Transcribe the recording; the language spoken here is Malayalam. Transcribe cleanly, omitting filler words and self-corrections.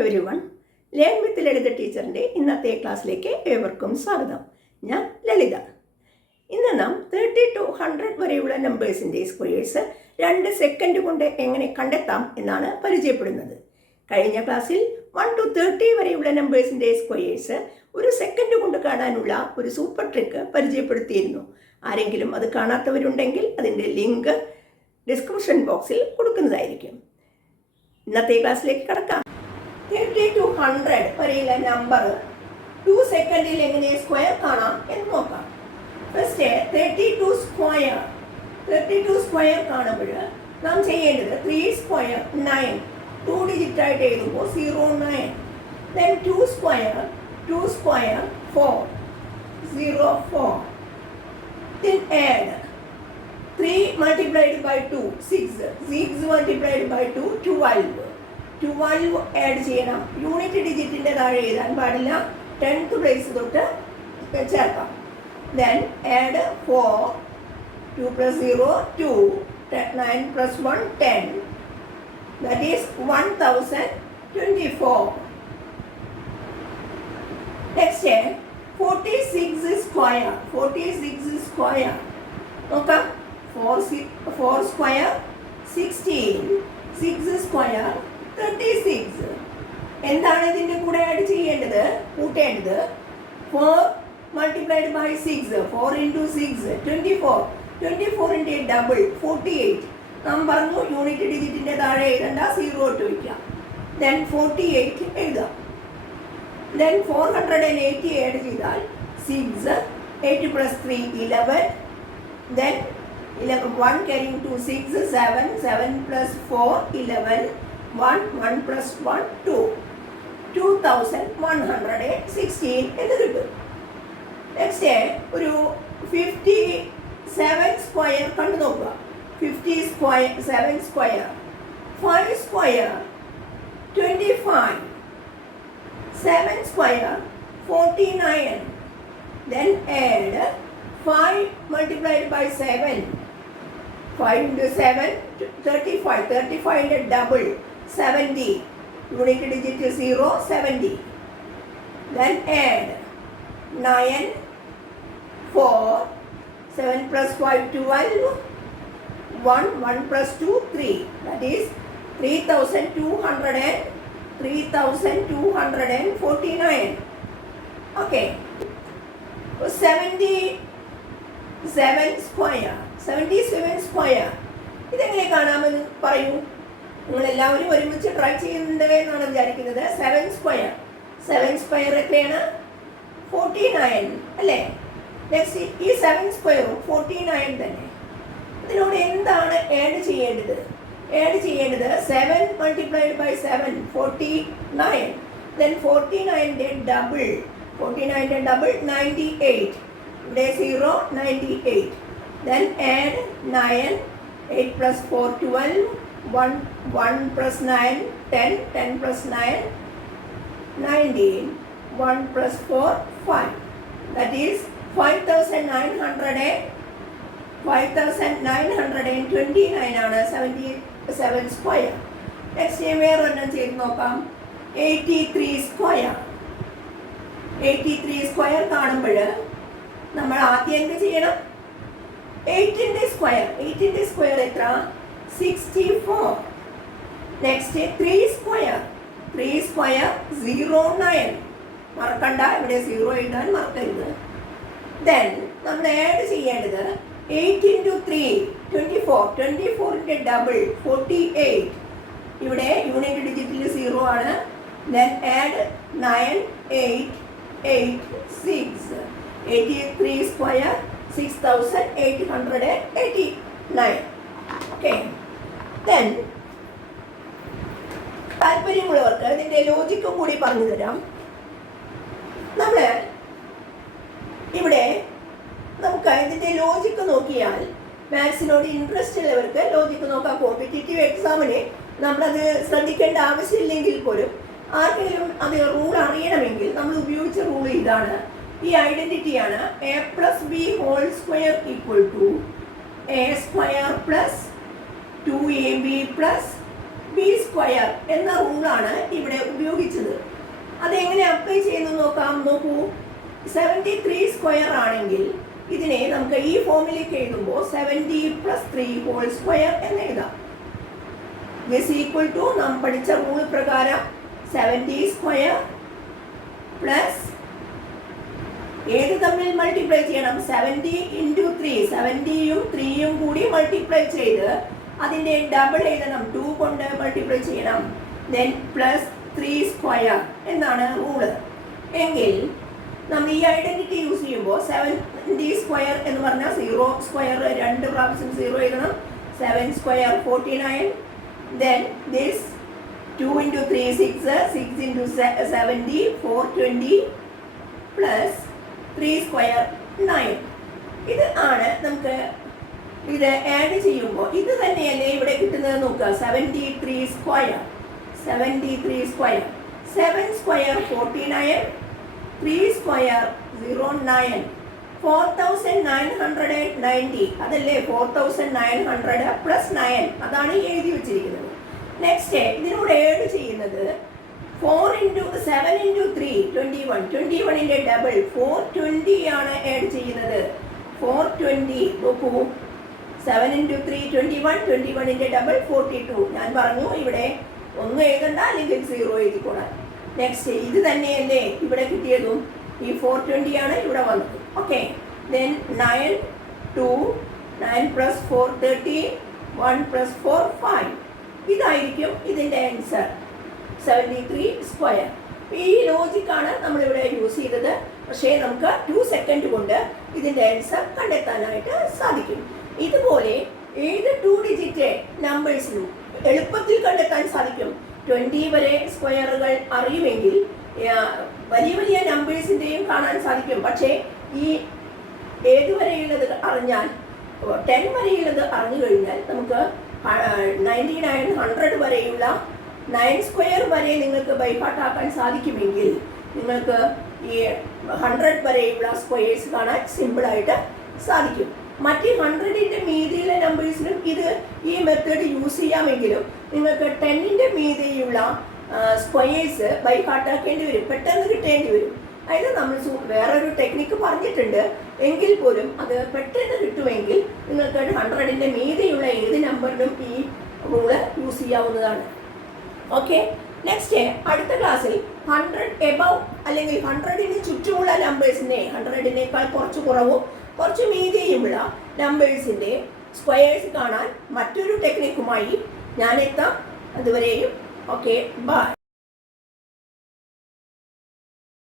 എവരി വൺ, ലേൺ വിത്ത് ലളിത ടീച്ചറിൻ്റെ ഇന്നത്തെ ക്ലാസ്സിലേക്ക് ഏവർക്കും സ്വാഗതം. ഞാൻ ലളിത. ഇന്ന് നാം 30 to 100 വരെയുള്ള നമ്പേഴ്സിൻ്റെ സ്ക്വയേഴ്സ് 2 സെക്കൻഡ് കൊണ്ട് എങ്ങനെ കണ്ടെത്താം എന്നാണ് പരിചയപ്പെടുന്നത്. കഴിഞ്ഞ ക്ലാസ്സിൽ 1 to 30 വരെയുള്ള നമ്പേഴ്സിൻ്റെ സ്ക്വയേഴ്സ് 1 സെക്കൻഡ് കൊണ്ട് കാണാനുള്ള ഒരു സൂപ്പർ ട്രിക്ക് പരിചയപ്പെടുത്തിയിരുന്നു. ആരെങ്കിലും അത് കാണാത്തവരുണ്ടെങ്കിൽ അതിൻ്റെ ലിങ്ക് ഡിസ്ക്രിപ്ഷൻ ബോക്സിൽ കൊടുക്കുന്നതായിരിക്കും. ഇന്നത്തെ ക്ലാസ്സിലേക്ക് കടക്കാം. 30 to 100 വരെയുള്ള നമ്പർ 2 സെക്കൻഡിൽ എങ്ങനെ സ്ക്വയർ കാണാം എന്ന് നോക്കാം. ഫസ്റ്റ് 32 സ്ക്വയർ കാണുമ്പോൾ നാം ചെയ്യേണ്ടത് 3 സ്ക്വയർ 9, 2 ഡിജിറ്റ് ആയിട്ട് എഴുതുമ്പോൾ 09. Then 2 square 4, 04. Then add 3 multiplied by 2, 6. 6 multiplied by 2, 12. 12 add ചെയ്യണം. യൂണിറ്റ് ഡിജിറ്റിൻ്റെ താഴെ എഴുതാൻ പാടില്ല. 10th പ്ലേസ് തൊട്ട് ചേർക്കാം. Then add 4, 2 plus 0, 2, 9 plus 1, 10. That is 1024. Next 46 square. നോക്കാം. 4 square 16, 6 square 36. എന്താണ് ഇതിൻ്റെ കൂടെ ആഡ് ചെയ്യേണ്ടത്, കൂട്ടേണ്ടത്? 4 multiplied by 6, 4 into 6, 24. 24ൻ്റെ ഡബിൾ 48. നാം പറഞ്ഞു യൂണിറ്റ് ഡിജിറ്റിൻ്റെ താഴെ എഴുതണ്ട, 0 ഇട്ട് വയ്ക്കാം. ദെൻ 48 എഴുതാം. ദെൻ 480 ആഡ് ചെയ്താൽ 6, 8 plus 3, 11. Then 1 carrying 2, 6, 7, 7 plus 4, 11, 1 plus 1, 2. 2116 എന്ന് കിട്ടും. നെക്സ്റ്റ് ഒരു 57 സ്ക്വയർ കണ്ടു നോക്കുക. 57 square 5 square 25. 7 square 49. Then add 5 multiplied by 7. 5 into 7, 35. 35 into double 70. Unit digit is 0, 70. Then add 9, 4. 7 plus 5, 12. 1 plus 2, 3. That is 3249. Okay. 77 square ഇതെങ്ങനെ കാണാമെന്ന് പറയൂ. നിങ്ങളെല്ലാവരും ഒരുമിച്ച് ട്രൈ ചെയ്യുന്നുണ്ട് എന്നാണ് വിചാരിക്കുന്നത്. 7 സ്ക്വയർ എത്രയാണ്? 49 അല്ലേ? നെക്സ്റ്റ് ഈ 7 സ്ക്വയറും 49 തന്നെ. ഇതിനോട് എന്താണ് ആഡ് ചെയ്യേണ്ടത്? 7 multiplied by 7, 49. Then 49ൻ്റെ ഡബിൾ 98. ഇവിടെ 0, 98. Then add 9, 8 plus 4, 12. 1 plus 9, 10. 10 plus 9, 19. 1 plus 4, 5. That is 5929 ആണ് 77 സ്ക്വയർ. നെക്സ്റ്റ് വേറൊരെണ്ണം ചെയ്ത് നോക്കാം. 83 സ്ക്വയർ കാണുമ്പോൾ നമ്മൾ ആദ്യം എന്ത് ചെയ്യണം? 8ൻ്റെ സ്ക്വയർ എത്ര? 64. Next 3 square 09. മറക്കണ്ട, ഇവിടെ 0 എഴുതാൻ മറക്കരുത്. ദെൻ നമ്മൾ ആഡ് ചെയ്യേണ്ടത് 8 into 3, 24. 24ൻ്റെ ഡബിൾ 48. ഇവിടെ യൂണിറ്റ് ഡിജിറ്റിൽ 0 ആണ്. Then add 9, 8, 8, 6. 83 square 6889. Okay. Then താല്പര്യമുള്ളവർക്ക് ഇതിൻ്റെ ലോജിക്കും കൂടി പറഞ്ഞു തരാം. നമ്മൾ ഇവിടെ നമുക്ക് ഇതിൻ്റെ ലോജിക്ക് നോക്കിയാൽ മാത്സിനോട് ഇൻട്രസ്റ്റ് ഉള്ളവർക്ക് ലോജിക്ക് നോക്കാം. കോമ്പറ്റേറ്റീവ് എക്സാമിന് നമ്മളത് ശ്രദ്ധിക്കേണ്ട ആവശ്യമില്ലെങ്കിൽ പോലും ആർക്കെങ്കിലും അത് റൂൾ അറിയണമെങ്കിൽ നമ്മൾ ഉപയോഗിച്ച റൂൾ ഇതാണ്. ഈ ഐഡൻറ്റിറ്റിയാണ്. a plus b whole square equal to a square plus 2ab plus B square എന്ന റൂളാണ് ഇവിടെ ഉപയോഗിച്ചത്. അതെങ്ങനെ അപ്ലൈ ചെയ്യുന്നു നോക്കാം. നോക്കൂ, 73 സ്ക്വയർ ആണെങ്കിൽ ഇതിനെ നമുക്ക് ഈ ഫോമിലേക്ക് എഴുതുമ്പോൾ 70 + 3 ഹോൾ സ്ക്വയർ എന്ന് എഴുതാം. ദിസ് ഈക്വൽ ടു നാം പഠിച്ച റൂൾ പ്രകാരം 70 സ്ക്വയർ പ്ലസ് ഏത് തമ്മിൽ മൾട്ടിപ്ലൈ ചെയ്യണം? 70 × 3, 70യും 3യും കൂടി മൾട്ടിപ്ലൈ ചെയ്ത് അതിൻ്റെ ഡബിൾ എഴുതണം, 2 കൊണ്ട് മൾട്ടിപ്ലൈ ചെയ്യണം. ദെൻ പ്ലസ് 3 സ്ക്വയർ എന്നാണ് റൂള്. എങ്കിൽ നമ്മൾ ഈ ഐഡന്റിറ്റി യൂസ് ചെയ്യുമ്പോൾ 70 സ്ക്വയർ എന്ന് പറഞ്ഞാൽ 0 സ്ക്വയർ 2 പ്രാവശ്യം 0 എഴുതണം. 7 square 49. Then this 2 × 3 6, 6 × 70 420 plus 3 square 9. ഇത് ആണ് നമുക്ക് ഇത് ആഡ് ചെയ്യുമ്പോൾ ഇത് തന്നെയല്ലേ ഇവിടെ കിട്ടുന്നത് നോക്കുക. 73 സ്ക്വയർ 7 സ്ക്വയർ 49, 3 സ്ക്വയർ 09, 4990 അതല്ലേ 4900 പ്ലസ് 9 അതാണ് എഴുതി വെച്ചിരിക്കുന്നത്. നെക്സ്റ്റ് ഇതിനോട് ആഡ് ചെയ്യുന്നത് 7 × 3 21, 21ന്റെ ഡബിൾ 420 ആണ് ആഡ് ചെയ്യുന്നത്. 420 നോക്കൂ, 7 × 3 21, 21ന്റെ ഡബിൾ 42. ഞാൻ പറഞ്ഞു ഇവിടെ ഒന്നും എഴുതണ്ട, അല്ലെങ്കിൽ 0 എഴുതിക്കൂടാ. നെക്സ്റ്റ് ഇത് തന്നെയല്ലേ ഇവിടെ കിട്ടിയതും, ഈ 420 ആണ് ഇവിടെ വന്നത്. Okay, then 9 2 9 + 4 13, 1 + 4 5. ഇതായിരിക്കും ഇതിൻ്റെ ആൻസർ 73 സ്ക്വയർ. ഈ ലോജിക്കാണ് നമ്മളിവിടെ യൂസ് ചെയ്തത്. പക്ഷേ നമുക്ക് 2 സെക്കൻഡ് കൊണ്ട് ഇതിൻ്റെ ആൻസർ കണ്ടെത്താനായിട്ട് സാധിക്കും. ഇതുപോലെ ഏത് 2 ഡിജിറ്റ് നമ്പേഴ്സിനും എളുപ്പത്തിൽ കണ്ടെത്താൻ സാധിക്കും. 20 വരെ സ്ക്വയറുകൾ അറിയുമെങ്കിൽ വലിയ വലിയ നമ്പേഴ്സിൻ്റെയും കാണാൻ സാധിക്കും. പക്ഷേ ഈ ഏതുവരെയുള്ളത് അറിഞ്ഞാൽ 10 വരെയുള്ളത് അറിഞ്ഞു കഴിഞ്ഞാൽ നമുക്ക് 99 100 വരെയുള്ള 9 സ്ക്വയർ വരെ നിങ്ങൾക്ക് ബൈഹാർട്ടാക്കാൻ സാധിക്കുമെങ്കിൽ നിങ്ങൾക്ക് ഈ 100 വരെയുള്ള സ്ക്വയേഴ്സ് കാണാൻ സിമ്പിളായിട്ട് സാധിക്കും. മറ്റ് 100ന്റെ മീതിയുള്ള നമ്പേഴ്സിനും ഇത് ഈ മെത്തേഡ് യൂസ് ചെയ്യാമെങ്കിലും നിങ്ങൾക്ക് 10ന്റെ മീതിയുള്ള സ്ക്വയേഴ്സ് ബൈഹാർട്ടാക്കേണ്ടി വരും, പെട്ടെന്ന് കിട്ടേണ്ടി വരും. അതായത് നമ്മൾ വേറൊരു ടെക്നിക്ക് പറഞ്ഞിട്ടുണ്ട്, എങ്കിൽ പോലും അത് പെട്ടെന്ന് കിട്ടുമെങ്കിൽ നിങ്ങൾക്ക് 100ന്റെ മീതിയുള്ള ഏത് നമ്പറിനും ഈ റൂള് യൂസ് ചെയ്യാവുന്നതാണ്. ഓക്കെ, നെക്സ്റ്റ് അടുത്ത ക്ലാസ്സിൽ 100 എബവ് അല്ലെങ്കിൽ 100ന് ചുറ്റുമുള്ള നമ്പേഴ്സിനെ 100നേക്കാൾ കുറച്ച് കുറവും കുറച്ച് മീതിയുമുള്ള നമ്പേഴ്സിൻ്റെ സ്ക്വയേഴ്സ് കാണാൻ മറ്റൊരു ടെക്നിക്കുമായി ഞാൻ എത്താം. അതുവരെയും ഓക്കെ, ബൈ.